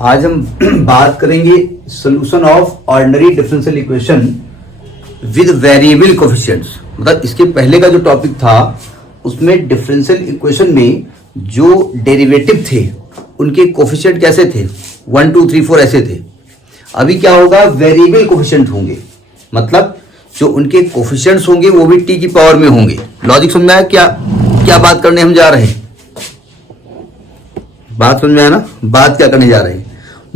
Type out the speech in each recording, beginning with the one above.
आज हम बात करेंगे solution of ordinary differential equation with variable coefficients. मतलब इसके पहले का जो टॉपिक था उसमें डिफरेंशियल इक्वेशन में जो डेरिवेटिव थे उनके कोफिशिएंट कैसे थे, 1 2 3 4 ऐसे थे। अभी क्या होगा, वेरिएबल कोफिशिएंट होंगे, मतलब जो उनके कोफिशिएंट्स होंगे वो भी टी की पावर में होंगे। लॉजिक समझ में आया? क्या क्या बात करने हम जा रहे हैं? बात समझ में आया ना? बात क्या करने जा रहे हैं,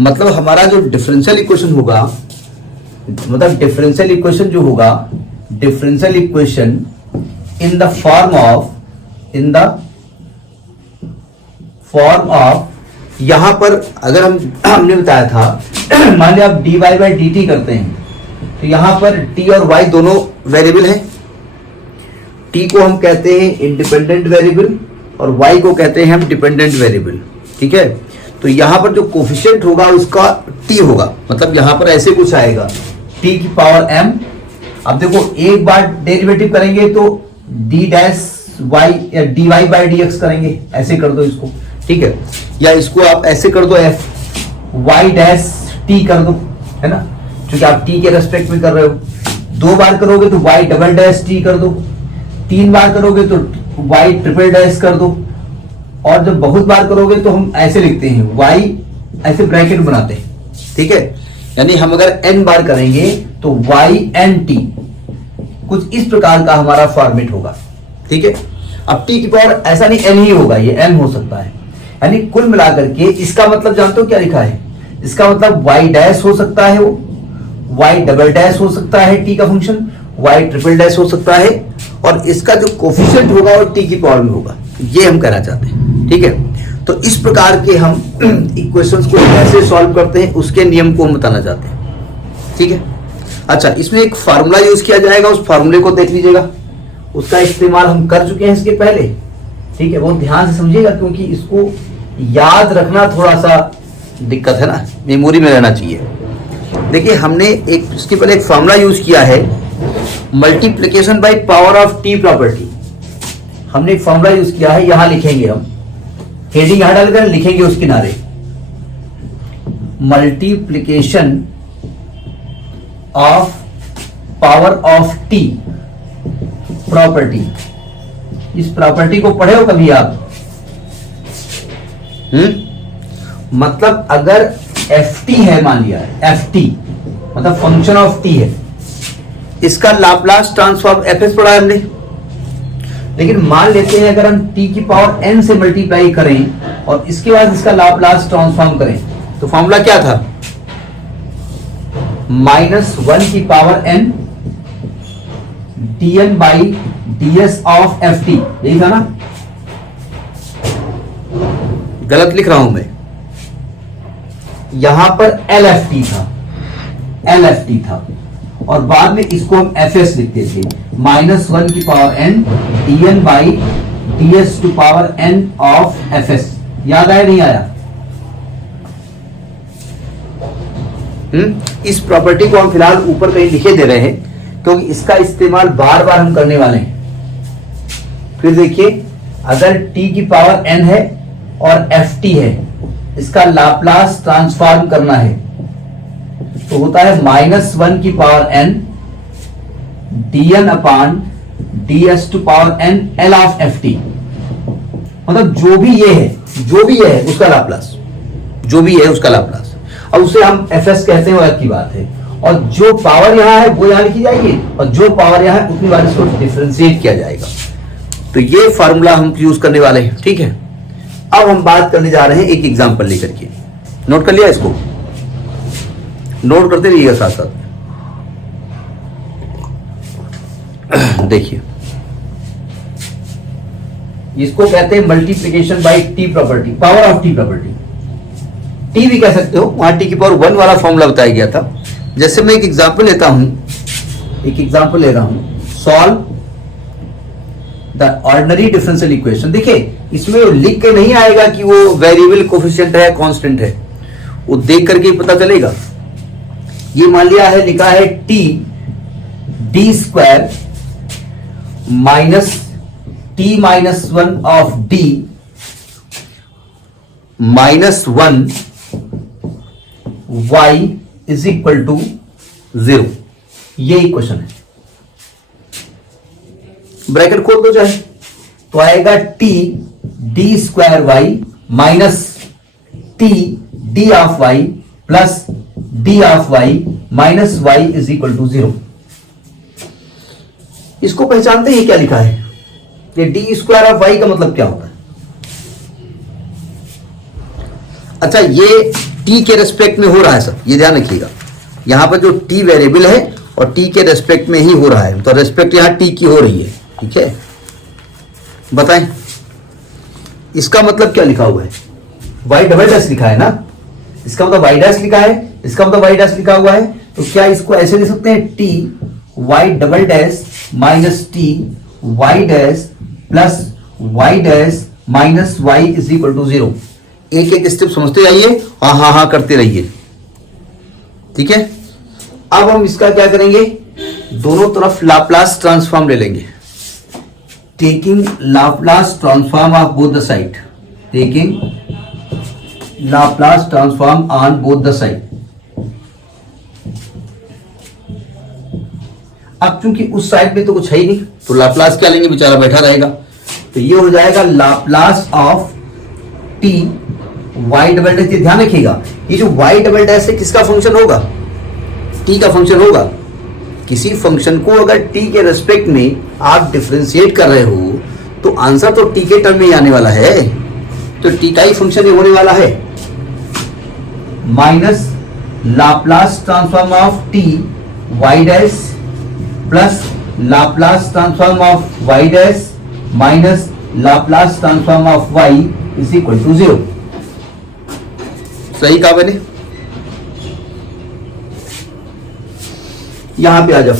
मतलब हमारा जो डिफरेंशियल इक्वेशन होगा, मतलब डिफरेंशियल इक्वेशन जो होगा, differential equation in the form of यहां पर अगर हमने बताया था मान लिया आप dy बाई डी टी करते हैं तो यहां पर t और y दोनों वेरिएबल हैं। t को हम कहते हैं इंडिपेंडेंट वेरिएबल और y को कहते हैं हम डिपेंडेंट वेरिएबल। ठीक है, तो यहां पर जो कोफिशिएंट होगा उसका t होगा, मतलब यहां पर ऐसे कुछ आएगा t की पावर m। अब देखो एक बार डेरिवेटिव करेंगे तो d डैश y या dy बाई डी एक्स करेंगे, ऐसे कर दो इसको। ठीक है, या इसको आप ऐसे कर दो f y डैश t कर दो, है ना, क्योंकि आप t के रेस्पेक्ट में कर रहे हो। दो बार करोगे तो y डबल डैश t कर दो, तीन बार करोगे तो y ट्रिपल डैश कर दो, और जब बहुत बार करोगे तो हम ऐसे लिखते हैं y ऐसे ब्रैकेट बनाते हैं। ठीक है, यानी हम अगर n बार करेंगे तो y n t कुछ इस प्रकार का हमारा फॉर्मेट होगा। ठीक है, अब t की पावर ऐसा नहीं n ही होगा, ये m हो सकता है। यानी कुल मिलाकर के इसका मतलब जानते हो क्या लिखा है? इसका मतलब y डैश हो सकता है, वो y डबल डैश हो सकता है t का फंक्शन, y ट्रिपल डैश हो सकता है, और इसका जो कोफिशिएंट होगा वो t की पावर में होगा। ये हम कहना चाहते हैं। ठीक है, तो इस प्रकार के हम इक्वेशंस को कैसे सॉल्व करते हैं उसके नियम को हम बताना चाहते हैं। ठीक है, अच्छा, इसमें एक फार्मूला यूज किया जाएगा, उस फार्मूले को देख लीजिएगा। उसका इस्तेमाल हम कर चुके हैं इसके पहले। ठीक है, बहुत ध्यान से समझिएगा क्योंकि इसको याद रखना थोड़ा सा दिक्कत है ना, मेमोरी में रहना चाहिए। देखिए, हमने एक इसके पहले एक फार्मूला यूज किया है, multiplication by power of T property. हमने एक फार्मूला यूज किया है, यहां लिखेंगे हम, हेडिंग यहां डालकर लिखेंगे उस किनारे, multiplication of power of T property. इस प्रॉपर्टी को पढ़े हो कभी आप? मतलब अगर ft है, मान लिया ft मतलब फंक्शन ऑफ t है, इसका लाप्लास ट्रांसफॉर्म fs पढ़ा है हमने। लेकिन मान लेते हैं अगर हम t की पावर n से मल्टीप्लाई करें और इसके बाद इसका लाप्लास ट्रांसफॉर्म करें तो फॉर्मूला क्या था? -1 की power n dn by ds of ft, यही था ना? गलत लिख रहा हूं मैं, यहां पर LFT था और बाद में इसको हम fs लिखते थे, -1 की power n dn by ds to power n of fs। याद आया नहीं आया? इस प्रॉपर्टी को हम फिलहाल ऊपर कहीं लिखे दे रहे हैं क्योंकि इसका इस्तेमाल बार बार हम करने वाले हैं। फिर देखिए, अगर t की पावर n है और ft है, इसका लाप्लास ट्रांसफॉर्म करना है तो होता है -1 की power n dn upon ds to power n l of ft। मतलब जो भी ये है उसका लाप्लास, जो भी है उसका लाप्लास। अब उसे हम fs कहते हैं, वो अलग की बात है। और जो पावर यहां है वो यहां लिखी जाएगी और जो पावर यहां है उतनी बार इसको डिफरेंशिएट किया जाएगा। तो ये फार्मूला हम यूज करने वाले हैं। ठीक है, अब हम बात करने जा रहे हैं एक एग्जांपल लेकर के। नोट कर लिया? इसको नोट करते रहिएगा साथ साथ। देखिए, इसको कहते हैं multiplication bye T property, power of T property. T भी कह सकते हो, वहां टी की पावर 1 वाला फॉर्मूला बताया गया था। जैसे मैं एक एग्जांपल ले रहा हूं, solve the ordinary differential equation. देखिए, इसमें लिख के नहीं आएगा कि वो वेरिएबल कोफिशिएंट है, कांस्टेंट है, वो देख करके पता चलेगा। ये मान लिया है, लिखा है t d square minus t minus 1 of d -1 y is equal to 0। ये इक्वेशन है। ब्रैकेट खोल दो चाहे, तो आएगा t D square Y minus t D of y plus D of y minus y is equal to 0। इसको पहचानते हैं क्या लिखा है? ये डी स्क्वायर ऑफ y का मतलब क्या होता है? अच्छा, ये t के रेस्पेक्ट में हो रहा है सब, ये ध्यान रखिएगा। यहां पर जो t वेरिएबल है और t के रेस्पेक्ट में ही हो रहा है, तो रेस्पेक्ट यहां t की हो रही है। ठीक है, बताएं इसका मतलब क्या लिखा हुआ है? y डबल डैश लिखा है ना, इसका मतलब y डैश लिखा है, इसका मतलब y डैश लिखा हुआ है। तो क्या इसको ऐसे लिख सकते हैं? t y double dash minus t y dash plus y dash minus y is equal to 0। एक एक स्टेप समझते जाइए, हाँ हाँ करते रहिए। ठीक है, अब हम इसका क्या करेंगे? दोनों तरफ लाप्लास ट्रांसफॉर्म ले लेंगे। Taking Laplace transform of both the side, taking Laplace transform on both the side. अब चूंकि उस साइड में तो कुछ है ही नहीं, तो लाप्लास क्या लेंगे? बेचारा बैठा रहेगा। तो ये हो जाएगा Laplace of T Y double dash. ध्यान रखिएगा, ये जो वाई डबल डैश है किसका फंक्शन होगा? टी का फंक्शन होगा। किसी फंक्शन को अगर टी के रेस्पेक्ट में आप डिफरेंशिएट कर रहे हो तो आंसर तो टी के टर्म में ही आने वाला है। तो टी का ही फंक्शन होने वाला है। Minus Laplace transform of T Y dash plus Laplace transform of Y dash minus Laplace transform of Y is equal to 0। सही कहा मैंने? यहां पे आ जाओ।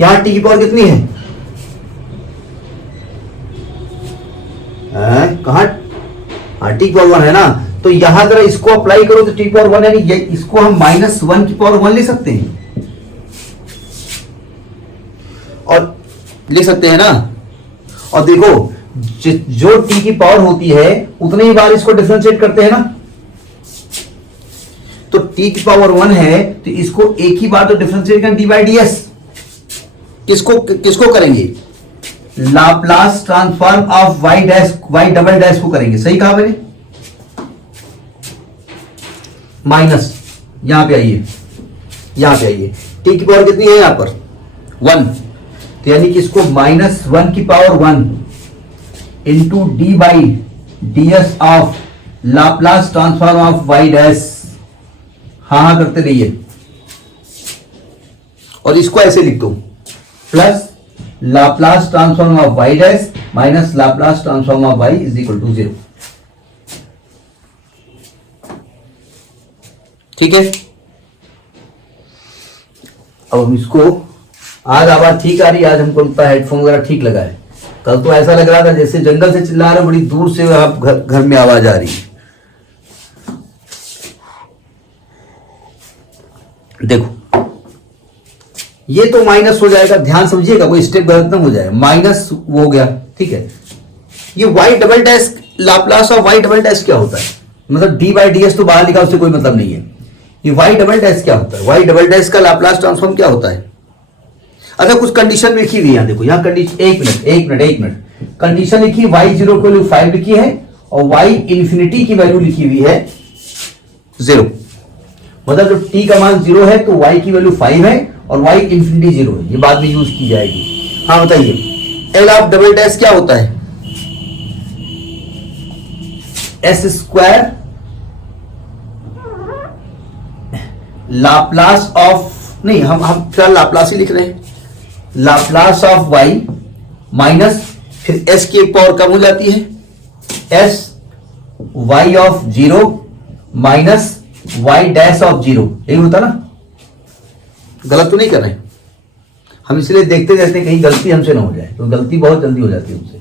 यहां टी की पावर कितनी है? कहां? हाँ, टी की पावर 1 है ना। तो यहां जरा इसको अप्लाई करो तो टी पावर 1 है, यानी इसको हम -1 की पावर 1 ले सकते हैं, और लिख सकते हैं ना। और देखो, जो टी की पावर होती है उतनी ही बार इसको डिफरेंशिएट करते हैं ना। तो टी की पावर 1 है तो इसको एक ही बार तो डिफरेंशिएट करें, डी बाई डी एस। किसको करेंगे? Laplace transform of Y dash, Y double dash को करेंगे। सही कहा मैंने? माइनस, यहां पे आइए, यहां पे आइए। टी की पावर कितनी है यहां पर? 1। तो यानी कि इसको -1 की power 1 into D by D S of Laplace transform of Y dash. हाँ करते रहिए। और इसको ऐसे लिख दो, plus Laplace transform of Y dash minus Laplace transform of Y is equal to 0। ठीक है, अब हम इसको, आज आवाज ठीक आ रही है, आज हमको लगता है हेडफोन वगैरह ठीक लगा है। कल तो ऐसा लग रहा था जैसे जंगल से चिल्ला रहे, बड़ी दूर से आप घर में आवाज आ रही है। देखो, ये तो माइनस हो जाएगा, ध्यान समझिएगा, कोई स्टेप गलत ना हो जाए। माइनस हो गया, ठीक है। ये Y double dash, Laplace of Y double dash क्या होता है? मतलब डी बाई डी एस तो बाहर लिखा, उससे कोई मतलब नहीं है। ये वाई डबल डैश क्या होता है? वाई डबल डैश का लाप्लास ट्रांसफॉर्म क्या होता है? अच्छा, कुछ कंडीशन लिखी हुई है, देखो यहाँ कंडीशन। एक मिनट कंडीशन लिखी, y 0 की वैल्यू 5 लिखी है और y इंफिनिटी की वैल्यू लिखी हुई है 0। मतलब जब t का मान 0 है तो y की वैल्यू 5 है और y इंफिनिटी 0 है। ये बाद में यूज की जाएगी। हाँ बताइए, एल ऑफ डबल डैश क्या होता है? एस स्क्वायर लाप्लास ऑफ, नहीं हम क्या लाप्लास ही लिख रहे हैं, लाप्लास ऑफ वाई माइनस, फिर एस की एक पावर कम हो जाती है, S Y of 0 minus Y dash of 0। यही होता ना? गलत तो नहीं कर रहे हम, इसलिए देखते रहते हैं कहीं गलती हमसे ना हो जाए, तो गलती बहुत जल्दी हो जाती है हमसे।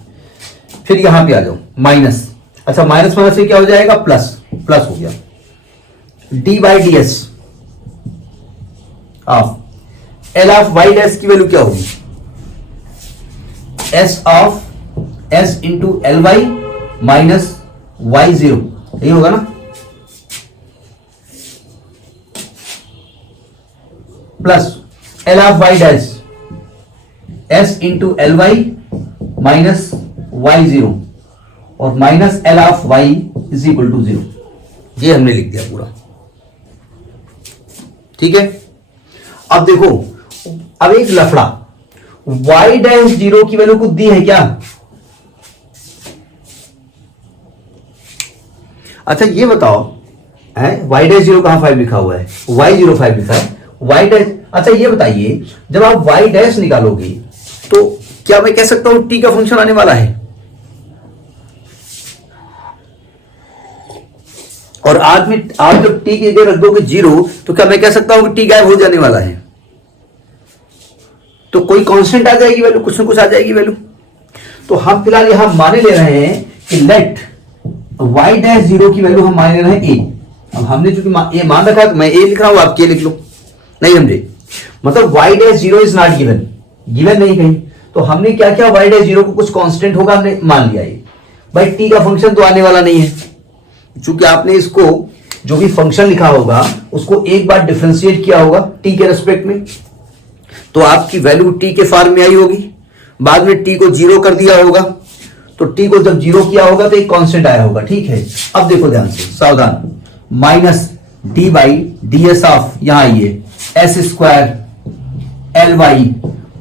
फिर यहां पे आ जाओ, माइनस। अच्छा, माइनस माइनस से क्या हो जाएगा? प्लस। प्लस हो गया, d by D S of l of Y dash की वैल्यू क्या होगी? S of s into L Y minus y 0। यही होगा ना? Plus L of Y dash s into L Y minus y zero और minus L of Y is equal to zero. ये हमने लिख दिया पूरा, ठीक है। अब देखो, अब एक लफड़ा, वाई डैश जीरो की वैल्यू को दी है क्या? अच्छा ये बताओ, है वाई डैश जीरो कहां 5 लिखा हुआ है, वाई जीरो 5 लिखा है, वाई डैश। अच्छा ये बताइए, जब आप वाई डैश निकालोगे तो क्या मैं कह सकता हूं टी का फंक्शन आने वाला है? और आज में आप जब टी की जगह रख दोगे जीरो तो क्या मैं कह सकता हूं कि टी गायब हो जाने वाला है? तो कोई कांस्टेंट आ जाएगी वैल्यू, कुछ ना कुछ आ जाएगी वैल्यू। तो हम फिलहाल यहां माने ले रहे हैं कि लेट वाई डैश जीरो की वैल्यू हम मान ले रहे हैं ए। अब हमने चूंकि ए मान रखा है तो मैं ए लिख रहा हूं, आप के लिख लो, नहीं समझे? मतलब Y dash zero is not given, given नहीं कहीं। तो हमने क्या किया, वाई डैश जीरो को कुछ कांस्टेंट होगा हमने मान लिया। ये भाई टी का फंक्शन तो आने वाला नहीं है, चूंकि आपने इसको जो भी फंक्शन लिखा होगा उसको एक बार डिफरेंशिएट किया होगा टी के रेस्पेक्ट में, तो आपकी वैल्यू टी के फॉर्म में आई होगी। बाद में टी को जीरो कर दिया होगा, तो टी को जब जीरो किया होगा तो एक कांस्टेंट आया होगा, ठीक है। अब देखो ध्यान से, सावधान, minus D by D S of, यहां आइए, S square L Y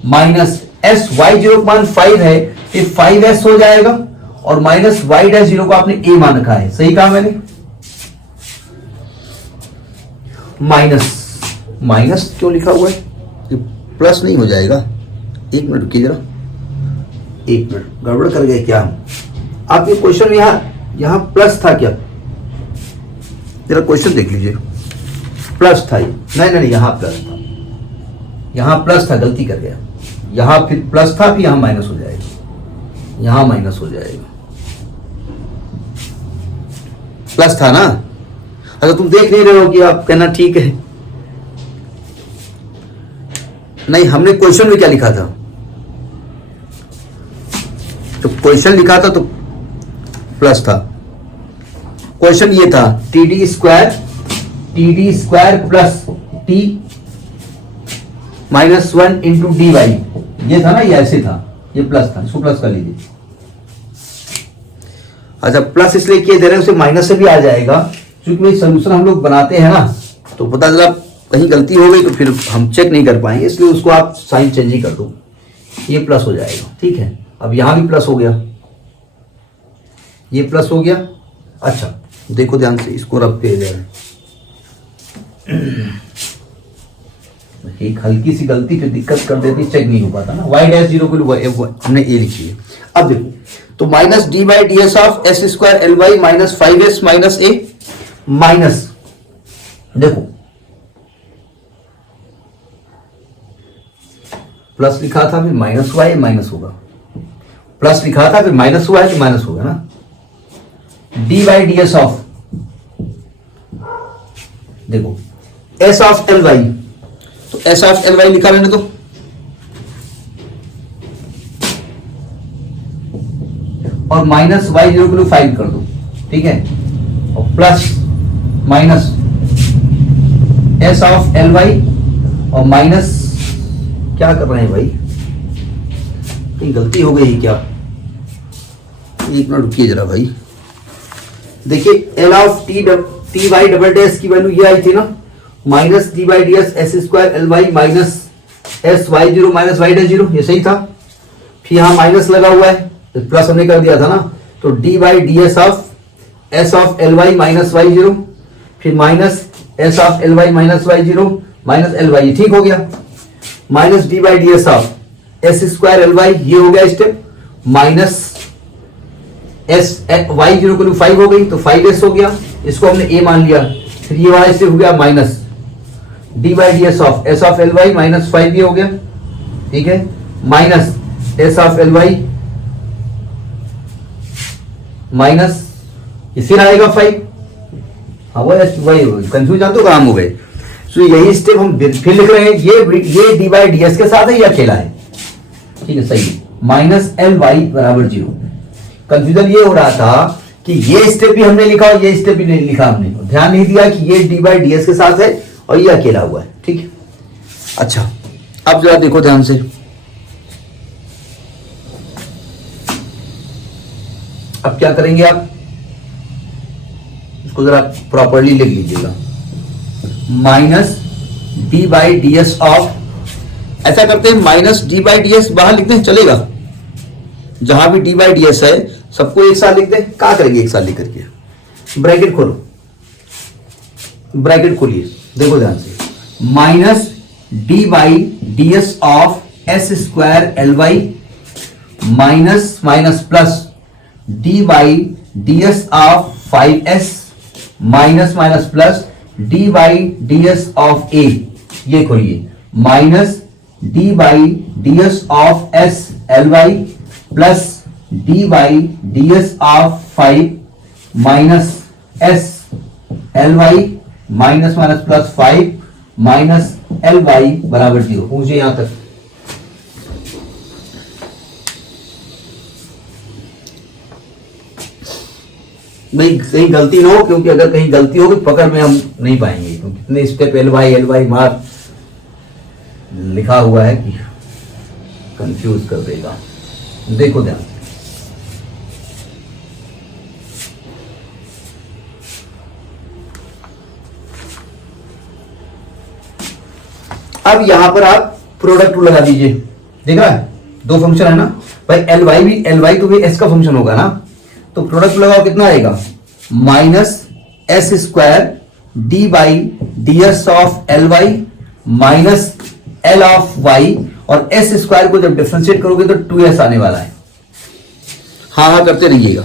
minus S, Y zero मान 5 है, ये 5s हो जाएगा, और माइनस वाई डैश जीरो को आपने ए मान रखा है, सही कहा मैंने। माइनस, माइनस क्यों लिखा हुआ है, प्लस नहीं हो जाएगा? एक मिनट रुकिए जरा, एक मिनट, गड़बड़ कर गए क्या हम? आप ये क्वेश्चन यहां प्लस था क्या? जरा क्वेश्चन देख लीजिए, प्लस था ये, नहीं यहां प्लस था, यहां प्लस था, गलती कर गया। यहां फिर प्लस था, फिर यहां माइनस हो जाएगा, यहां माइनस हो जाएगा, प्लस था ना। अच्छा तुम देख नहीं रहे हो कि आप कहना ठीक है, नहीं हमने क्वेश्चन में क्या लिखा था, तो क्वेश्चन लिखा था तो प्लस था। क्वेश्चन ये था T D square plus T minus 1 into D Y, ये था ना, ये ऐसे था, ये प्लस था, इसको प्लस कर लीजिए। अच्छा प्लस इसलिए किए दे रहे हैं, उसे माइनस से भी आ जाएगा, क्योंकि सोल्यूशन हम लोग बनाते हैं ना, तो पता चला कहीं गलती हो गई तो फिर हम चेक नहीं कर पाएंगे, इसलिए उसको आप साइन चेंज ही कर दो, ये प्लस हो जाएगा, ठीक है। अब यहां भी प्लस हो गया, ये प्लस हो गया। अच्छा देखो ध्यान से, इसको रखते हैं, एक हल्की सी गलती फिर दिक्कत कर देती, चेक नहीं हो पाता ना। वाई डैश जीरो को हमने ए लिखी है। अब देखो, तो minus D by D S of S square L Y minus 5s minus A, minus देखो प्लस लिखा था फिर माइनस हुआ है, माइनस होगा, प्लस लिखा था फिर माइनस हुआ है तो माइनस होगा ना। D by D S of, देखो एस ऑफ एल वाई, तो एस ऑफ एल वाई लिखा रहने दो, और माइनस वाई जीरो को 5 कर दो, ठीक है, और plus minus S of L Y, और माइनस क्या कर रहे हैं भाई, कहीं गलती हो गई क्या? एक मिनट रुकिए जरा भाई, देखिए L of T Y double dash की वैल्यू ये आई थी ना, minus D by D S S square L Y minus S Y zero minus Y dash zero, ये सही था। फिर यहां माइनस लगा हुआ है, तो प्लस हमने कर दिया था ना, तो d by D S of L Y minus y zero, फिर minus S of L Y minus y zero minus l y, ठीक हो गया। Minus D by D S of S square L y, ये हो गया step, minus S Y zero को 5 हो गई तो 5s हो गया, इसको हमने ए मान लिया। फिर ये वाला स्टेप हो गया minus D by D S of L Y minus 5 ये हो गया, ठीक है, minus S of L Y minus फिर आएगा 5, हाँ वही कंफ्यूज तो काम हो गए। तो यही स्टेप हम फिर लिख रहे हैं, ये डी बाई डी एस के साथ है या अकेला है, ठीक है सही, माइनस एल वाई बराबर 0। कंफ्यूजन ये हो रहा था कि ये स्टेप भी हमने लिखा और ये स्टेप भी नहीं लिखा हमने, ध्यान नहीं दिया कि ये डी बाई डी एस के साथ है और ये अकेला हुआ है, ठीक है। अच्छा, अब जरा देखो ध्यान से, अब क्या करेंगे आप, इसको जरा प्रॉपर्ली लिख लीजिएगा, minus D by D S of, ऐसा करते हैं minus D by D S बाहर लिखते हैं, चलेगा, जहां भी डी बाई डी एस है सबको एक साथ लिख दें, क्या करेंगे एक साथ लिख करके, ब्रैकेट खोलो, ब्रैकेट खोलिए, देखो ध्यान से, minus D by D S of S square L Y minus minus plus d by D S of 5s minus minus plus d by D S of a, ये खोलिए, minus D by D S of s L Y plus d by D S of 5 minus s L Y minus minus plus 5 minus l y बराबर 0। पूछिए यहां तक, नहीं कहीं गलती ना हो, क्योंकि अगर कहीं गलती होगी पकड़ में हम नहीं पाएंगे, क्योंकि कितने स्टेप एल वाई मार लिखा हुआ है कि कंफ्यूज कर देगा। देखो ध्यान, अब यहां पर आप प्रोडक्ट लगा दीजिए, देख रहा है दो फंक्शन है ना भाई, एल वाई तो भी एस का फंक्शन होगा ना, तो प्रोडक्ट लगाओ, कितना आएगा, minus S square D by D S of L Y minus L of Y, और एस स्क्वायर को जब डिफरेंशिएट करोगे तो 2s आने वाला है। हाँ हाँ करते रहिएगा,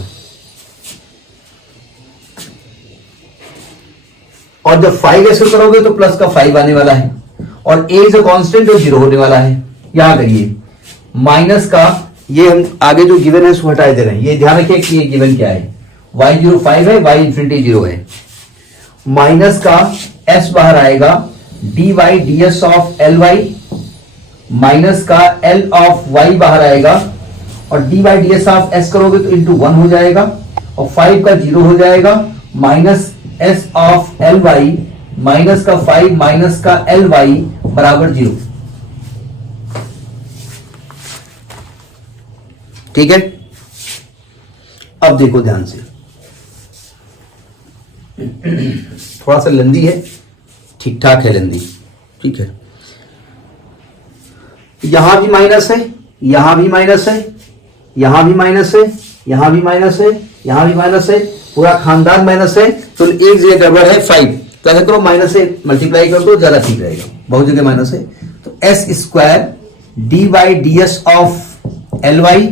और जब 5s को करोगे तो प्लस का 5 आने वाला है, और a इज अ कांस्टेंट जो 0 होने वाला है। यहां करिए माइनस का, ये हम आगे जो गिवन है उसको हटा दे रहे हैं, ये ध्यान रखिए कि ये गिवन क्या है, y0 5 है, y इंफिनिटी 0 है, माइनस का s बाहर आएगा, dy ds of ly minus का l ऑफ y बाहर आएगा, और dy ds ऑफ s करोगे तो इंटू 1 हो जाएगा, और 5 का 0 हो जाएगा, minus s of ly minus का 5 माइनस का ly बराबर 0। ठीक है, अब देखो ध्यान से, थोड़ा सा लेंदी है, ठीक ठाक है लेंदी, ठीक है, यहां भी माइनस है, यहां भी माइनस है, यहां भी माइनस है, यहां भी माइनस है, यहां भी माइनस है, पूरा खानदान माइनस है, तो एक जगह गड़बड़ है 5, तो ऐसा करो माइनस से मल्टीप्लाई कर दो, ज्यादा ठीक रहेगा, बहुत जगह माइनस है, तो S square D by D S of L Y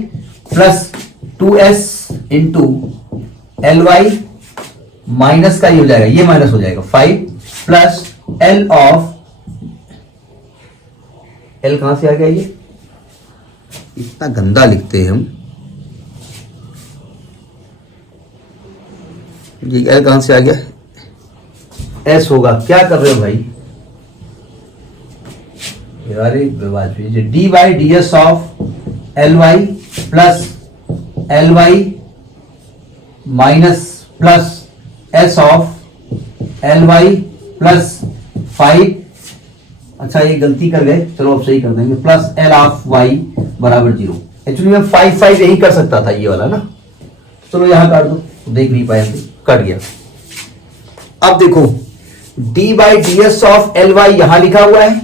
plus 2s into L Y minus का ये हो जाएगा, ये माइनस हो जाएगा 5 प्लस एल ऑफ, एल कहां से आ गया, ये इतना गंदा लिखते हैं हम, ये एल कहां से आ गया, एस होगा, क्या कर रहे हो भाई यार, D by D S of L Y plus L Y minus plus S of L Y plus 5, अच्छा ये गलती कर गए, चलो अब सही कर देंगे, प्लस एल ऑफ वाई बराबर 0। एक्चुअली मैं 5 यही कर सकता था, ये वाला ना, चलो यहां काट दो, देख नहीं पाए थे, कट गया। अब देखो D by D S of L Y यहां लिखा हुआ है,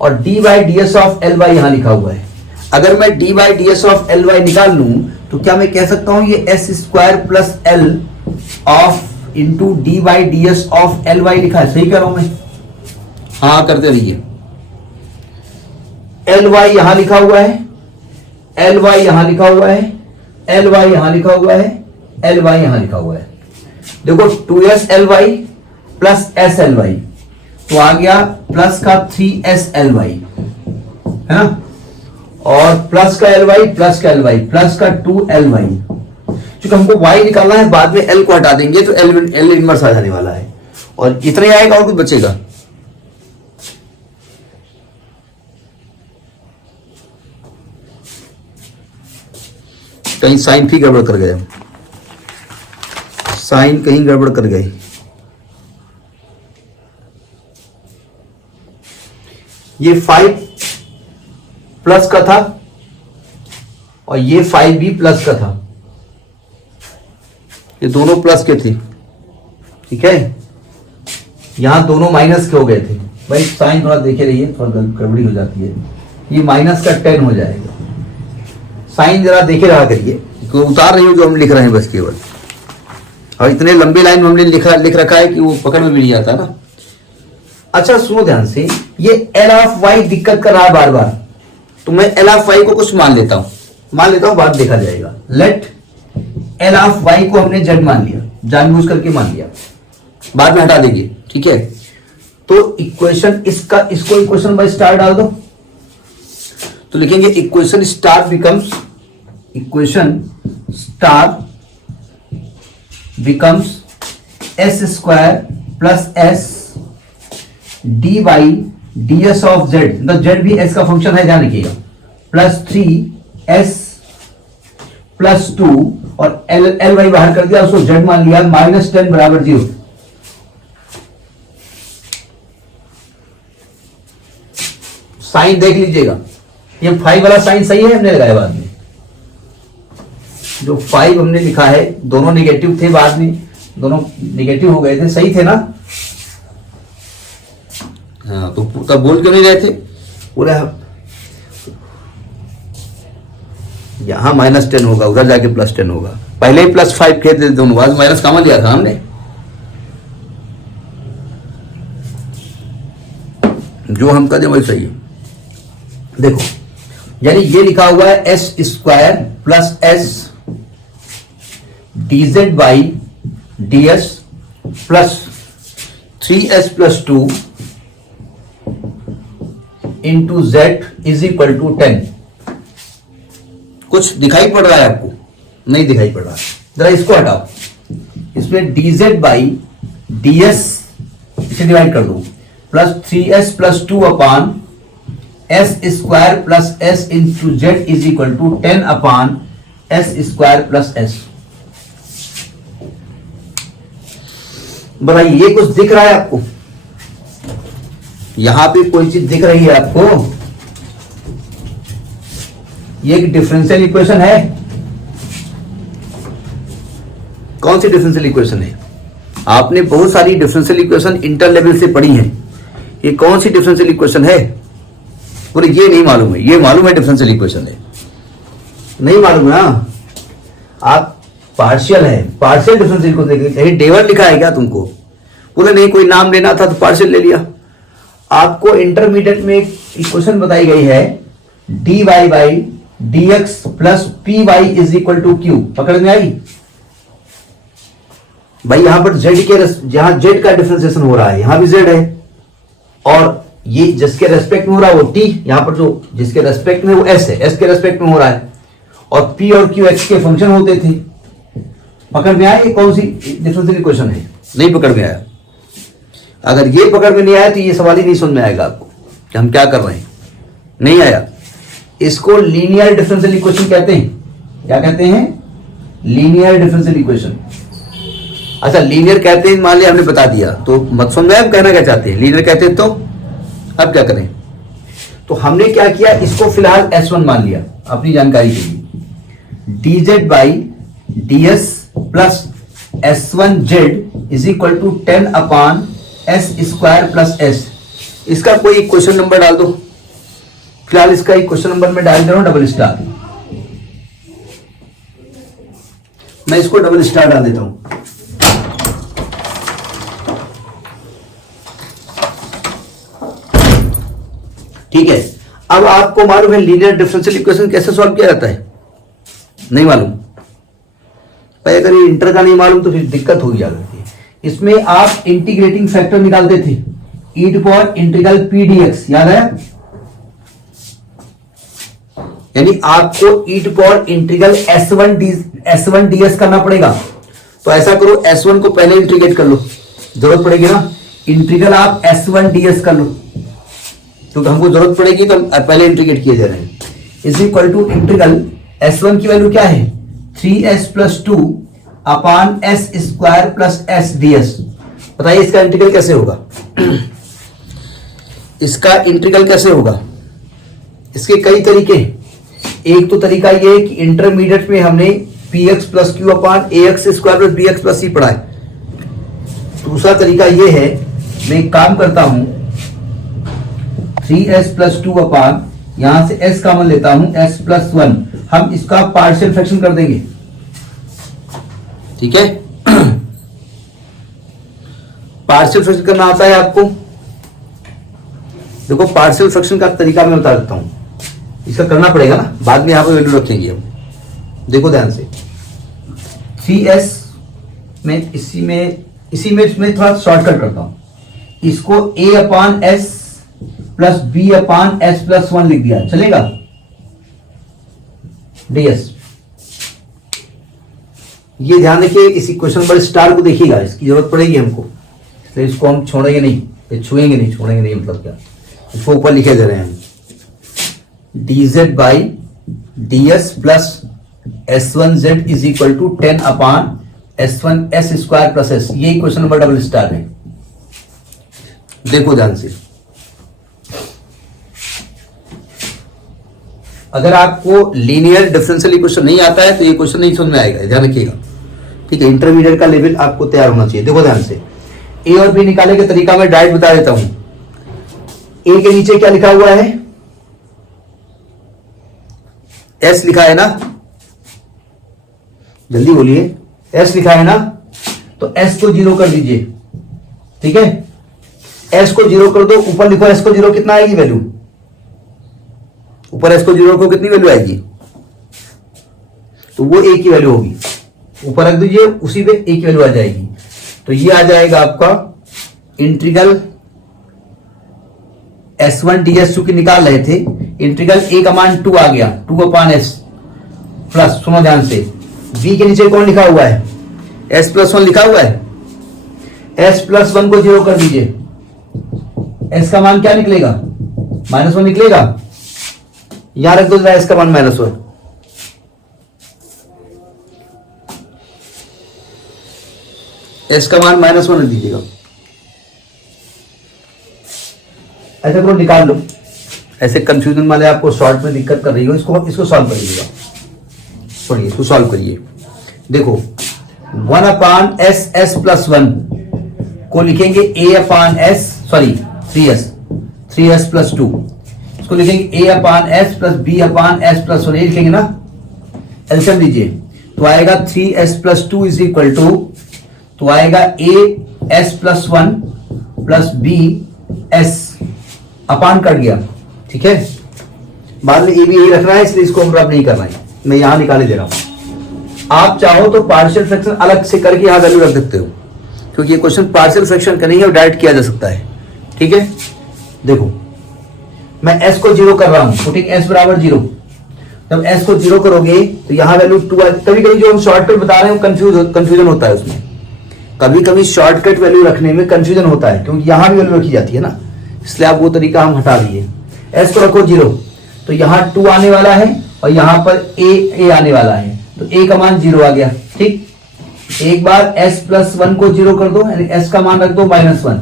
और D by D S of L Y यहां लिखा हुआ है, अगर मैं D by D S of L Y निकाल लूं तो क्या मैं कह सकता हूं ये S square plus L of into D by D S of L Y लिखा है, सही कह रहा हूं मैं, हाँ करते रहिए, एल वाई यहां लिखा हुआ है, एल वाई यहां लिखा हुआ है, एल वाई यहां लिखा हुआ है, एल वाई यहां लिखा हुआ है, देखो 2s L Y plus S L Y, तो आ गया प्लस का 3s एल वाई, है ना, और प्लस का एल वाई प्लस का एल वाई प्लस का 2 एल वाई, क्योंकि हमको y निकालना है, बाद में l को हटा देंगे तो l इनवर्स आ जाने वाला है, और इतना ही आएगा और कुछ बचेगा, कहीं साइन भी गड़बड़ कर गए, साइन कहीं गड़बड़ कर गए, ये 5 प्लस का था और ये 5 भी प्लस का था, ये दोनों प्लस के थे, ठीक है। यहां दोनों माइनस के हो गए थे। भाई साइन थोड़ा देखे रहिए, थोड़ा गड़बड़ी हो जाती है। ये माइनस का 10 हो जाएगा। साइन जरा देखे रहा करिए, तो उतार रही हूँ जो हम लिख रहे हैं बस केवल। और इतने लंबे लाइन में हमने लिख रखा है कि वो पकड़ में भी नहीं आता ना। अच्छा सुनो ध्यान से, ये एल ऑफ वाई दिक्कत कर रहा है बार बार, तो मैं एल ऑफ वाई को कुछ मान लेता हूं, बाद देखा जाएगा। लेट एल ऑफ वाई को हमने जेड मान लिया, जानबूझ करके मान लिया, बाद में हटा देंगे, ठीक है। तो इक्वेशन इसको इक्वेशन बाय स्टार डाल दो, तो लिखेंगे equation star becomes S square plus S D Y D S of Z, मतलब जेड भी एस का फंक्शन है, ध्यान रखिएगा, प्लस 3s प्लस 2 और एल वाई बाहर कर दिया, उसको जेड मान लिया, -10 बराबर 0। साइन देख लीजिएगा, ये 5 वाला साइन सही है, हमने लगाया बाद में। जो 5 हमने लिखा है, दोनों नेगेटिव थे, बाद में दोनों नेगेटिव हो गए थे, सही थे ना? हाँ, तो तब बोल क्यों नहीं रहे थे पूरा? यहां -10 होगा, उधर जाके +10 होगा, पहले ही +5 थे दोनों, बाद माइनस कहाँ लिया था हमने। जो हम कहते वही सही है। देखो, यानी ये लिखा हुआ है S square plus S dz by ds plus 3s plus 2 into Z is equal to 10। कुछ दिखाई पड़ रहा है आपको? नहीं दिखाई पड़ रहा, जरा इसको हटाओ। इसमें dz बाई ds इसे डिवाइड कर दो, plus 3s plus 2 upon S square plus S into Z is equal to 10 upon S square plus S. बताइए, ये कुछ दिख रहा है आपको? यहां पे कोई चीज दिख रही है आपको? ये एक डिफरेंशियल इक्वेशन है। कौन सी डिफरेंशियल इक्वेशन है? आपने बहुत सारी डिफरेंशियल इक्वेशन इंटर लेवल से पढ़ी हैं। ये कौन सी डिफरेंशियल इक्वेशन है? बोले ये नहीं मालूम है। ये मालूम है डिफरेंशियल इक्वेशन है, नहीं मालूम है ना? आप पार्शियल है, पार्शियल डिफरेंशियल को देखिए, डेवर लिखा है क्या तुमको? बोले नहीं, कोई नाम लेना था तो पार्शियल ले लिया। आपको इंटरमीडिएट में एक इक्वेशन बताई गई है, dy by dx plus P Y is equal to Q. पकड़ में आई भाई? यहां पर z के जहां z का डिफरेंशिएशन हो रहा है, यहां भी z है, और ये जिसके रेस्पेक्ट में हो रहा है वो t, यहां पर जो जिसके रेस्पेक्ट में वो s है, s के रेस्पेक्ट में हो रहा है, और p और q x के फंक्शन होते थे। पकड़ में आया? ये कौन सी डिफरेंशियल इक्वेशन है? नहीं पकड़ में आया। अगर ये पकड़ में नहीं आया तो ये सवाल ही नहीं समझ में आएगा आपको कि हम क्या कर रहे हैं। नहीं आया, इसको लीनियर डिफरेंशियल इक्वेशन कहते हैं। क्या कहते हैं? Linear differential equation. अच्छा, लीनियर कहते हैं, मान लिया हमने बता दिया, तो मत समझ में आया हम कहना क्या चाहते हैं। लीनियर कहते हैं तो अब क्या करें? तो हमने क्या किया, इसको फिलहाल S1 मान लिया अपनी जानकारी के लिए। dz by ds plus S1z is equal to 10 upon S square plus S. इसका कोई क्वेश्चन नंबर डाल दो। फिलहाल इसका एक क्वेश्चन नंबर में डाल दे रहा हूं, डबल स्टार। मैं इसको डबल स्टार डाल देता हूं। ठीक है, अब आपको मालूम है लीनियर डिफरेंशियल इक्वेशन कैसे सॉल्व किया जाता है? नहीं मालूम? भाई अगर ये इंटर का नहीं मालूम तो फिर दिक्कत हो जाती है। इसमें आप इंटीग्रेटिंग फैक्टर निकालते थे, e to power integral p dx, याद है? यानी आपको e to power integral S1 ds करना पड़ेगा। तो ऐसा करो, S1 को पहले इंटीग्रेट कर लो, जरूरत पड़ेगी ना, इंटीग्रल आप S1 ds कर लो, क्योंकि हमको जरूरत पड़ेगी तो पहले इंटीग्रेट किए जा रहे हैं। Is equal to integral S1 की वैल्यू क्या है? 3s plus 2 upon S square plus s ds। बताइए इसका इंटीग्रल कैसे होगा? इसका इंटीग्रल कैसे होगा? इसके कई तरीके। एक तो तरीका ये है कि इंटरमीडिएट में हमने p x plus q upon a x square plus b x plus c पढ़ा है। दूसरा तरीका ये है, मैं एक काम करता हूं, 3s प्लस 2 अपान यहां से s कॉमन लेता हूं, s प्लस 1, हम इसका पार्शियल फ्रैक्शन कर देंगे। ठीक है, पार्शियल फ्रैक्शन करना आता है आपको? देखो पार्शियल फ्रैक्शन का तरीका मैं बता देता हूं, इसका करना पड़ेगा ना, बाद में यहां पर वैल्यू रखेंगे हम। देखो ध्यान से, 3s में इसी में मैं थोड़ा शॉर्टकट करता हूं, इसको a upon s plus b upon s plus 1 लिख दिया, चलेगा? ds। ये ध्यान रखिए, इसी क्वेश्चन नंबर स्टार को देखिएगा, इसकी जरूरत पड़ेगी हमको, इसलिए इसको हम छोड़ेंगे नहीं, छोड़ेंगे नहीं मतलब क्या, इसको ऊपर लिखे दे रहे हैं हम, dz by ds plus s1z is equal to 10 upon s1 s square plus s। ये क्वेश्चन नंबर डबल स्टार है। देखो ध्यान से, अगर आपको लीनियर डिफरेंशियल इक्वेशन नहीं आता है तो ये क्वेश्चन नहीं समझ में आएगा, ध्यान रखिएगा। ठीक है, इंटरमीडिएट का लेवल आपको तैयार होना चाहिए। देखो ध्यान से, ए और बी निकालने का तरीका मैं डायरेक्ट बता देता हूं। ए के नीचे क्या लिखा हुआ है? एस लिखा है ना, जल्दी बोलिए, एस लिखा है ना, तो एस को 0 कर दीजिए। ठीक है, एस को 0 कर दो, ऊपर लिखो एस को 0, कितना आएगी वैल्यू? ऊपर एस को 0 को कितनी वैल्यू आएगी? तो वो ए की वैल्यू होगी, ऊपर रख दीजिए, उसी पे ए की वैल्यू आ जाएगी। तो ये आ जाएगा आपका इंटीग्रल s1 ds, चूंकि निकाल रहे थे, इंटीग्रल a का मान 2 आ गया, 2 अपान s प्लस, सुनो ध्यान से, b के नीचे कौन लिखा हुआ है? s प्लस 1 लिखा हुआ है, s प्लस 1 को 0 कर दीजिए, s का मान क्या निकलेगा? -1 निकलेगा। यहां रख दो जरा s का मान -1, s का मान -1 रख दीजिएगा। ऐसे करो, निकाल लो, ऐसे कंफ्यूजन वाले आपको शॉर्ट में दिक्कत कर रही हो, इसको सॉल्व कर लीजिएगा। छोड़िए, इसको सॉल्व करिए। देखो 1 अपान एस एस प्लस 1 को लिखेंगे a upon s, sorry 3s plus 2, इसको लिखेंगे a upon s plus b upon s plus 1, ये लिखेंगे ना। एलसीएम लीजिए तो आएगा 3s plus 2 is equal to, तो आएगा a s plus 1 plus b s, upon cut गया। ठीक है, बाद में ए भी यही रखना है, इसलिए इसको हम रब नहीं करना है, मैं यहां निकाले दे रहा हूं। आप चाहो तो पार्शियल फ्रैक्शन अलग से करके यहां वैल्यू रख सकते हो, क्योंकि ये क्वेश्चन पार्शियल फ्रैक्शन का नहीं है और डायरेक्ट किया जा सकता है। ठीक है, देखो मैं s को 0 कर रहा हूं, पुटिंग s बराबर 0। जब s को 0 करोगे तो यहां वैल्यू 2। कभी कभी जो हम शॉर्टकट बता रहे हैं कंफ्यूजन होता है उसमें, कभी कभी शॉर्टकट वैल्यू रखने में कंफ्यूजन होता है, क्योंकि यहां भी वैल्यू रखी जाती है ना, इसलिए आप वो तरीका हम हटा दिए। s को रखो 0, तो यहां 2 आने वाला है और यहां पर a आने वाला है, तो a का मान 0 आ गया। ठीक, एक बार s प्लस 1 को 0 कर दो, यानी s का मान रख दो -1,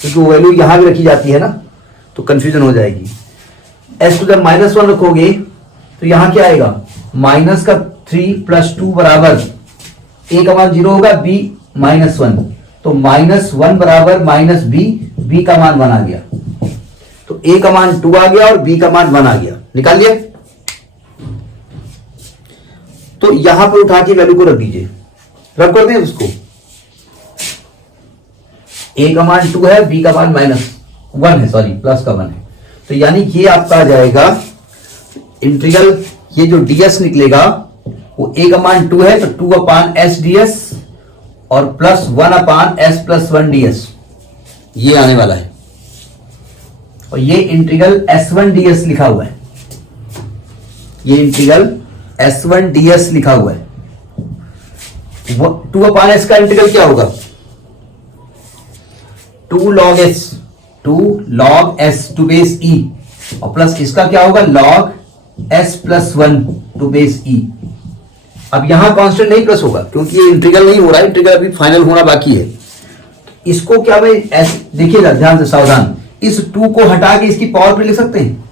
क्योंकि वो वैल्यू यहां भी रखी जाती है ना, तो कंफ्यूजन हो जाएगी। s को जब -1 रखोगे तो यहां क्या आएगा? माइनस का 3 प्लस 2 बराबर a का मान 0 होगा, b -1, तो -1 बराबर -b का मान 1 आ गया, तो a का मान 2 आ गया और b का मान 1 आ गया। निकाल लिया, तो यहां पर उठा के वैल्यू को रख दीजिए, रब कर दें उसको, a का मान 2 है, b का मान -1 है, सॉरी प्लस का 1 है, तो यानी ये आपका आ जाएगा इंटीग्रल, ये जो ds निकलेगा वो a का मान 2 है, तो 2 अपान s ds और प्लस 1 अपान s प्लस 1 ds, ये आने वाला है। और ये इंटीग्रल s1 ds लिखा हुआ है, ये इंटीग्रल s1 ds लिखा हुआ है। 2 अपान s का इंटीग्रल क्या होगा? 2 log s to base e, और प्लस इसका क्या होगा? log s plus 1 to base e। अब यहां कांस्टेंट नहीं प्लस होगा, क्योंकि ये इंटीग्रल नहीं हो रहा है, इंटीग्रल अभी फाइनल होना बाकी है। इसको क्या मैं देखिएगा ध्यान से, सावधान, इस 2 को हटा के इसकी पावर पे लिख सकते हैं,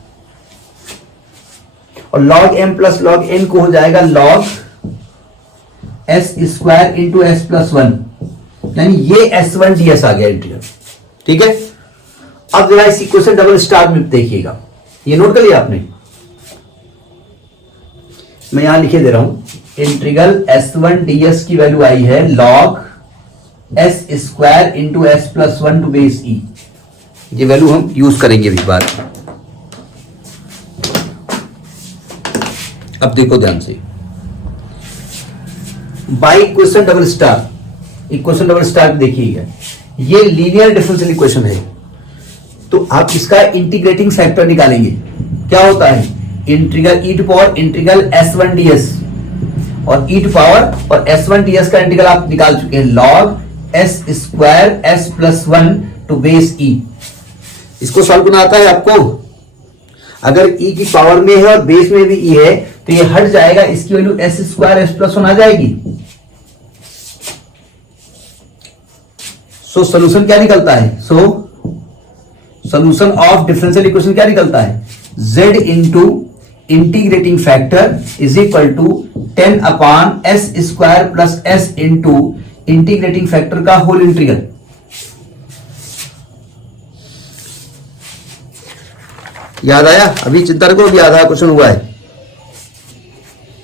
और log m plus log n को हो जाएगा log s square into S plus 1, यानी ये s1 ds आ गया इंटीग्रल। ठीक है, अब जरा इस इक्वेशन डबल स्टार में देखिएगा, ये नोट कर लिया आपने, मैं यहां लिखे दे रहा हूं, इंटीग्रल s1 ds की वैल्यू आई है log s square into S plus 1 to base e। ये वैल्यू हम यूज करेंगे अभी बाद में। अब देखो ध्यान से, by equation double star, equation double star देखिएगा, ये लीनियर डिफरेंशियल इक्वेशन है, तो आप इसका इंटीग्रेटिंग फैक्टर निकालेंगे। क्या होता है, integral E to power integral s1 ds, और ई टू पावर और s1 ds का इंटीग्रल आप निकाल चुके हैं, log s square s plus 1 to base e। इसको सॉल्व करना आता है आपको? अगर e की पावर में है और बेस में भी e है तो ये हट जाएगा, इसकी value s square s plus 1 आ जाएगी। सो सोल्यूशन क्या निकलता है, सोल्यूशन ऑफ डिफरेंशियल इक्वेशन क्या निकलता है, z into integrating factor is equal to 10 upon s square plus s into integrating factor का होल इंटीग्रल। याद आया? अभी चिंता रखो, अभी आधा क्वेश्चन हुआ है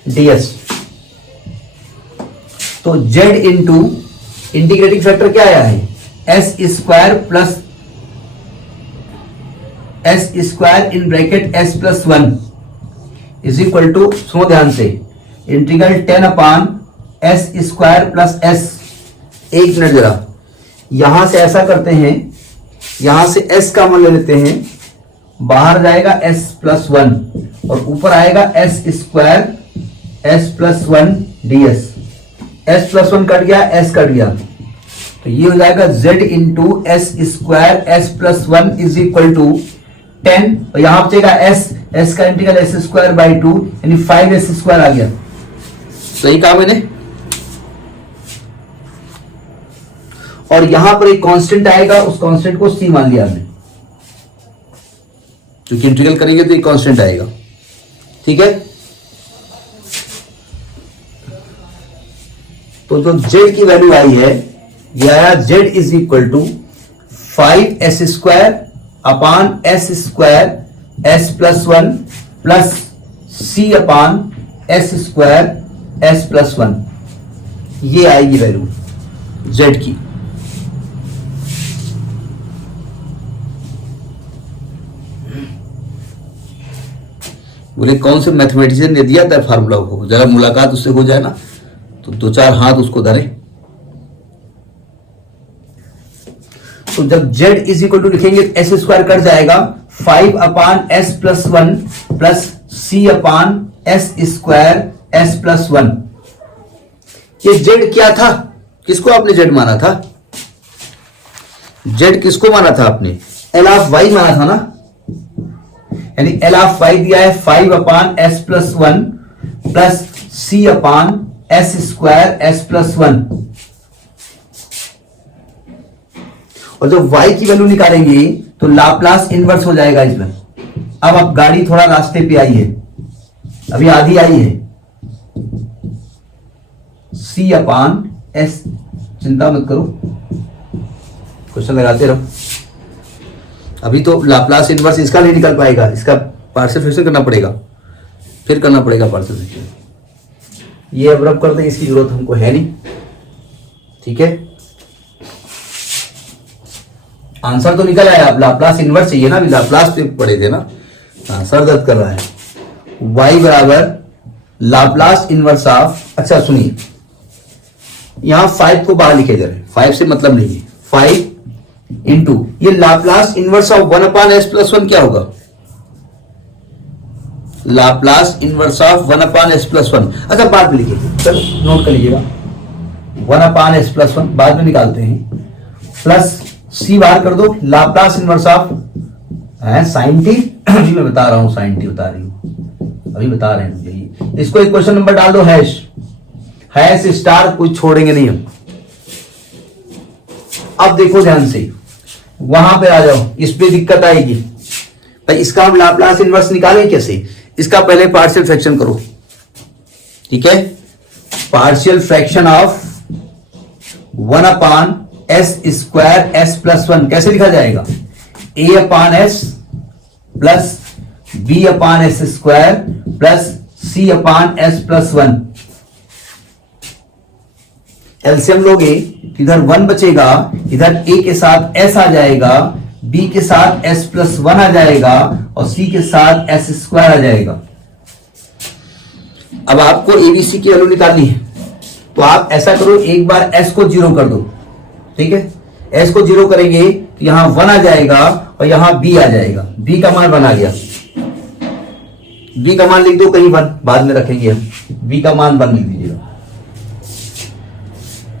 ds। तो z इंटू इंटीग्रेटिंग फैक्टर क्या आया है, s square plus s square in bracket s plus 1 is equal to, सुनो ध्यान से, integral 10 upon s square plus s। एक मिनट जरा, यहां से ऐसा करते हैं, यहां से s का मान ले लेते हैं, बाहर जाएगा s प्लस 1 और ऊपर आएगा s square s plus 1 ds। s plus 1 cut गया, s कट गया, तो ये हो जाएगा z into S square s plus 1 is equal to 10, और यहां बचेगा s का इंटीग्रल s स्क्वायर बाई 2 यानी 5s स्क्वायर आ गया। सही कहा मैंने? और यहां पर एक कांस्टेंट आएगा, उस कांस्टेंट को c मान लिया हमने, क्योंकि इंटीग्रल करेंगे तो एक कांस्टेंट आएगा। ठीक है, तो जो z की वैल्यू आई है, ये आया z is equal to 5s square upon s square s plus 1 plus c upon s square s plus 1। ये आएगी वैल्यू z की। बोले कौन से मैथमेटिशियन ने दिया था फार्मूला को, जरा मुलाकात उससे हो जाए ना तो 2-4 हाथ उसको धरे। तो जब z इज इक्वल टू लिखेंगे एस स्क्वायर कट जाएगा, 5 upon s plus 1 plus c upon s square s plus 1। ये z क्या था, किसको आपने z माना था, z किसको माना था आपने, एल ऑफ वाई माना था ना, यानी एल ऑफ वाई दिया है 5 upon s plus 1 plus c upon s square s plus 1। और जब y की वैल्यू निकालेंगे तो लाप्लास इनवर्स हो जाएगा इसमें। अब आप गाड़ी थोड़ा रास्ते पे आई है, अभी आधी आई है, c अपॉन एस, चिंता मत करो, क्वेश्चन लगाते रहो। अभी तो लाप्लास इनवर्स इसका नहीं निकल पाएगा, इसका पार्शियल फ्रैक्शन करना पड़ेगा, फिर करना पड़ेगा पार्शियल फ्रैक्शन। ये अब रब करते हैं, इसकी जरूरत हमको है नहीं। ठीक है, आंसर तो निकल आया, अब लाप्लास इनवर्स चाहिए ना, अभी लाप्लास पे पढ़े थे ना। हाँ, सर दर्द कर रहा है। y बराबर लाप्लास इनवर्स ऑफ, अच्छा सुनिए, यहां 5 को बाहर लिखे जा रहे हैं, 5 से मतलब नहीं है, 5 इंटू ये Laplace inverse of 1 upon s plus 1 क्या होगा, Laplace inverse of 1 upon s plus 1। अच्छा बाद में लिखिए, चलो नोट कर लीजिएगा, 1 अपॉन एस प्लस 1 बाद में निकालते हैं, प्लस सी बाहर कर दो, Laplace inverse of sine T, अभी मैं बता रहा हूं, साइन टी बता रही हूं, अभी बता रहे हैं मुझे। इसको एक क्वेश्चन नंबर डाल दो, हैश स्टार, कुछ छोड़ेंगे नहीं हम। अब देखो ध्यान से, वहां पे आ जाओ, इस पे दिक्कत आएगी भाई। इसका हम लाप्लास इनवर्स निकालें कैसे? इसका पहले पार्शियल फ्रैक्शन करो, ठीक है। Partial fraction of 1/s² s+1 कैसे लिखा जाएगा? a/s plus b/s² plus c/s+1। LCM लोगे, इधर 1 बचेगा, इधर a के साथ s आ जाएगा, b के साथ s+1 आ जाएगा और c के साथ s² आ जाएगा। अब आपको एबीसी की वैल्यू निकालनी है, तो आप ऐसा करो, एक बार s को 0 कर दो, ठीक है। s को 0 करेंगे तो यहां 1 आ जाएगा और यहां b आ जाएगा। b का मान 1 आ गया, b का मान लिख दो कहीं 1, बाद में रखेंगे हम। b का मान 1 लिख दीजिएगा।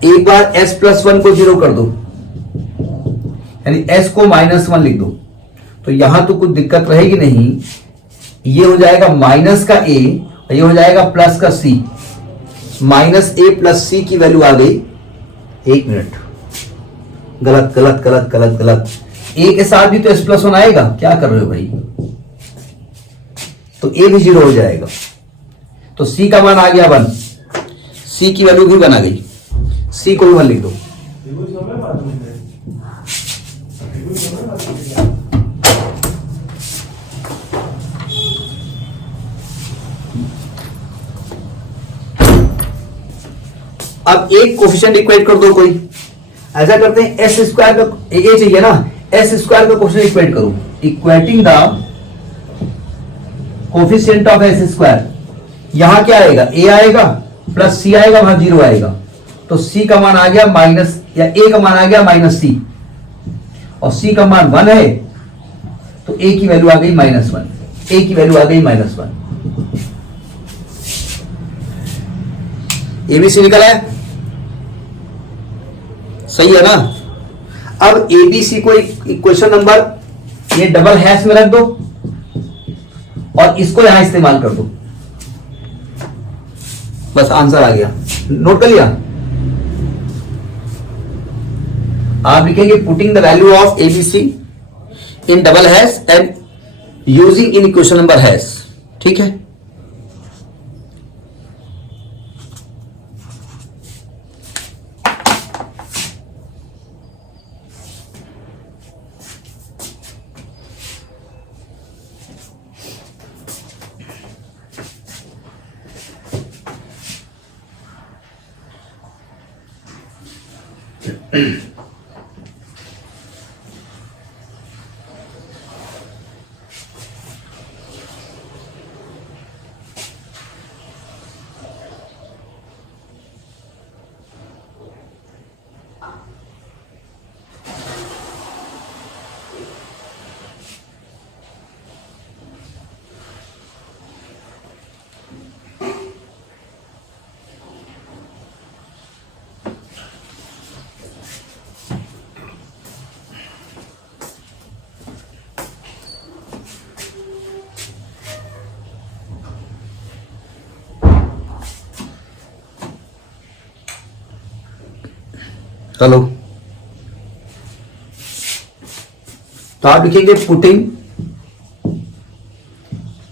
एक बार s+1 को 0 कर दो, यानी s को -1 लिख दो, तो यहां तो कुछ दिक्कत रहेगी नहीं। ये हो जाएगा माइनस का a और ये हो जाएगा प्लस का c। -a प्लस c की वैल्यू आ गई, एक मिनट, गलत गलत गलत गलत गलत। a के साथ भी तो s+1 आएगा, क्या कर रहे हो भाई? तो a भी 0 हो जाएगा, तो c का मान आ गया 1, c की वैल्यू भी 1 आ गई, c को भी 1 लिख दो। अब एक कोफिशिएंट इक्वेट कर दो कोई, ऐसा करते हैं s² का a चाहिए ना, s² का कोफिशिएंट इक्वेट करो। Equating the coefficient of s², यहां क्या आएगा? a आएगा प्लस c आएगा, वहां 0 आएगा, तो c का मान आ गया माइनस, या a का मान आ गया -c और c का मान 1 है, तो a की वैल्यू आ गई -1, a की वैल्यू आ गई -1। एबीसी निकला है, सही है ना। अब एबीसी को इक्वेशन नंबर ये डबल हैश में रख दो और इसको यहां इस्तेमाल कर दो, बस आंसर आ गया। नोट कर लिया? आप लिखेंगे putting the value of ABC in double hash and using in equation number hash, ठीक है। चलो, तो आप लिखेंगे putting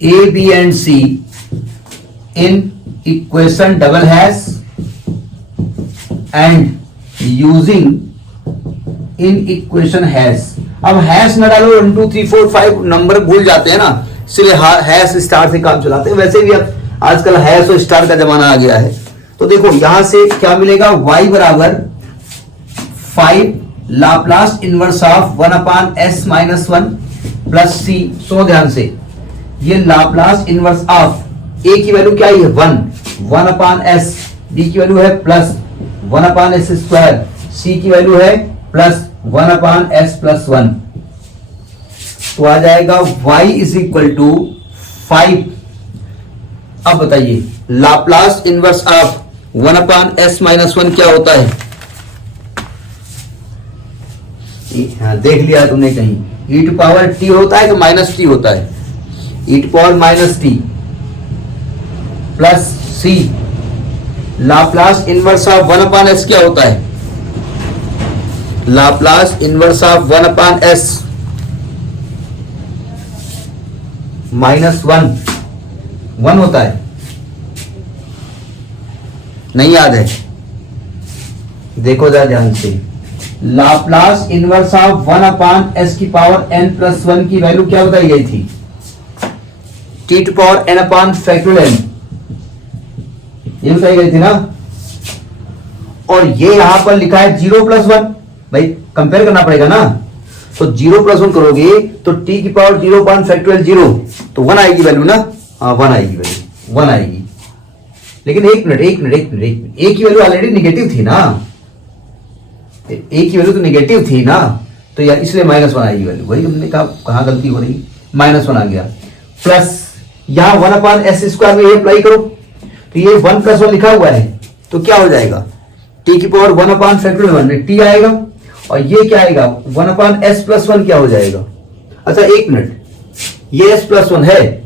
A B and C in equation double hash and using in equation hash. अब हैश न डालो, 1 2 3 4 5 नंबर भूल जाते हैं ना, इसलिए हैश स्टार से काम चलाते हैं। वैसे भी अब आजकल हैश और स्टार का जमाना आ गया है। तो देखो यहां से क्या मिलेगा, y बराबर 5 Laplace inverse of 1/s-1 plus c। सो ध्यान से, ये लाप्लास इनवर्स ऑफ a की वैल्यू क्या है, 1/s, b की वैल्यू है प्लस 1/s², c की वैल्यू है प्लस 1/s+1। तो आ जाएगा y इज इक्वल टू 5। अब बताइए लाप्लास इनवर्स ऑफ 1/s-1 क्या होता है? देख लिया तुमने कहीं, e⁻t होता है कि -t होता है? e⁻t plus c। Laplace inverse of 1/s क्या होता है? लाप्लास इनवर्स ऑफ 1/s -1 होता है, नहीं याद है? देखो जरा ध्यान से, लाप्लास इनवर्स ऑफ 1/s की पावर n+1 की वैल्यू क्या बताई गई थी? t⁴n/n, ये बताई गई थी ना। और ये यहां पर लिखा है 0+1, भाई कंपेयर करना पड़ेगा ना। तो 0+1 करोगे तो t⁴0/0 तो 1 आएगी वैल्यू ना। हाँ 1 आएगी वैल्यू, 1 आएगी। लेकिन एक मिनट, ए की वैल्यू ऑलरेडी निगेटिव थी ना, ए की वैल्यू तो निगेटिव थी ना, तो यार इसलिए -1 आएगी वैल्यू। वही हमने कहा कहां गलती हो रही, -1 आ गया। प्लस यहां 1/s² में ये अप्लाई करो, तो ये 1+1 लिखा हुआ है, तो क्या हो जाएगा? t⁴1/1 t आएगा, और ये क्या आएगा? 1/s+1 क्या हो जाएगा? अच्छा एक मिनट, ये s+1 है,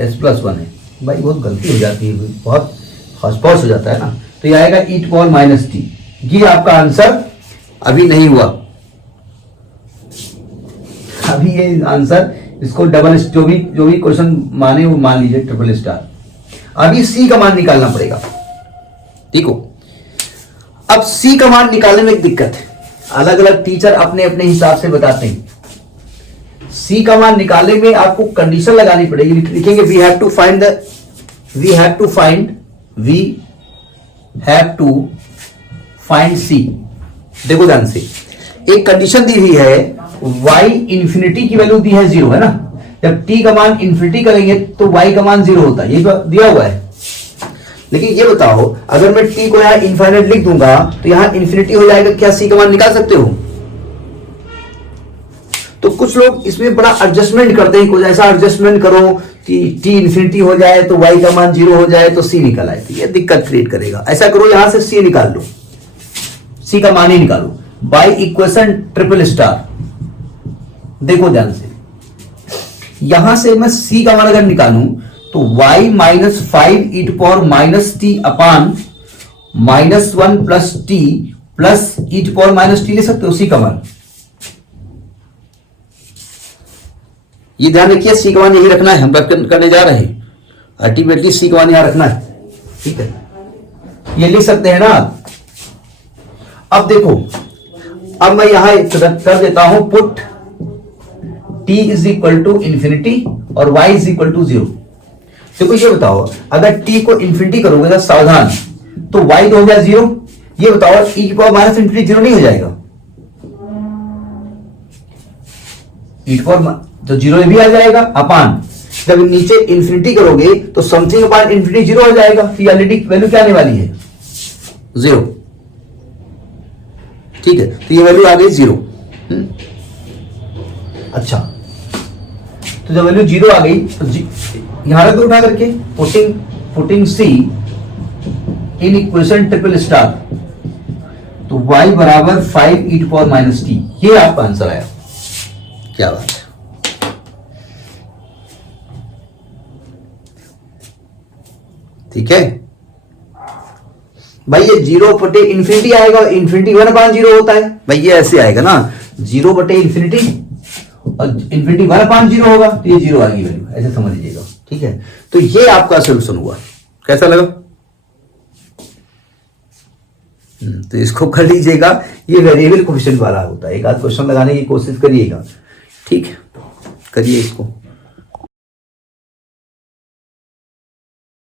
s+1 है भाई, बहुत गलती हो जाती है, बहुत हौस-पौस हो जाता है ना। तो ये आएगा e⁻t। ये आपका आंसर अभी नहीं हुआ, अभी ये आंसर, इसको डबल जो भी क्वेश्चन माने वो मान लीजिए ट्रिपल स्टार। अभी सी का मान निकालना पड़ेगा। देखो अब सी का मान निकालने में एक दिक्कत है, अलग अलग टीचर अपने अपने हिसाब से बताते हैं। सी का मान निकालने में आपको कंडीशन लगानी पड़ेगी, लिखेंगे वी हैव टू फाइंड सी। देखो ध्यान से, एक कंडीशन दी हुई है, y इंफिनिटी की वैल्यू दी है 0, है ना। जब t का मान इंफिनिटी करेंगे तो y का मान 0 होता है, ये तो दिया हुआ है। लेकिन ये बताओ, अगर मैं t को यहां इनफाइनाइट लिख दूंगा तो यहां इंफिनिटी हो जाएगा, क्या c का मान निकाल सकते हो? तो कुछ लोग इसमें बड़ा एडजस्टमेंट करते हैं, कुछ ऐसा एडजस्टमेंट करो कि t इंफिनिटी हो जाए तो y का मान 0 हो जाए तो c निकल आए, तो ये दिक्कत क्रिएट करेगा। ऐसा करो, यहां से c निकाल लो, c का मान ही निकालो बाय इक्वेशन ट्रिपल स्टार। देखो ध्यान से, यहां से मैं c का मान अगर निकालूं तो y -5 e⁻t अपान -1 प्लस t प्लस e⁻t ले सकते हो, c का मान। ये ध्यान रखिए, सी का मान यही रखना है, हम बात करने जा रहे हैं। अल्टीमेटली सी का मान यहां रखना है, ठीक है, ये लिख सकते हैं ना। अब देखो, अब मैं यहां कर देता हूं पुट t =∞ और y =0। देखो ये बताओ, अगर t को इंफिनिटी करोगे तो सावधान, तो y तो हो गया 0। ये बताओ e⁻∞ 0 नहीं हो जाएगा? तो 0 भी आ जाएगा अपान, जब नीचे इंफिनिटी करोगे तो समथिंग अपान इंफिनिटी 0 हो जाएगा, तो ऑलरेडी वैल्यू क्या आने वाली है? 0। ठीक है, तो ये वैल्यू आ गई 0। अच्छा, तो जब वैल्यू 0 आ गई तो यहां रख दो उठा करके, putting C in equation triple star, तो y बराबर 5 e⁻t, ये आपका आंसर आया। क्या बात है, ठीक है भाई। ये 0/∞ आएगा, इंफिनिटी 1/0 होता है भाई, ये ऐसे आएगा ना, 0/∞ और इंफिनिटी 1/0 होगा, तो ये 0 आएगी वैल्यू, ऐसे समझ लीजिएगा, ठीक है। तो ये आपका सोल्यूशन हुआ, कैसा लगा? तो इसको कर लीजिएगा, ये वेरिएबल कोएफिशिएंट वाला होता है। एक आध क्वेश्चन लगाने की कोशिश करिएगा, ठीक है, करिए इसको।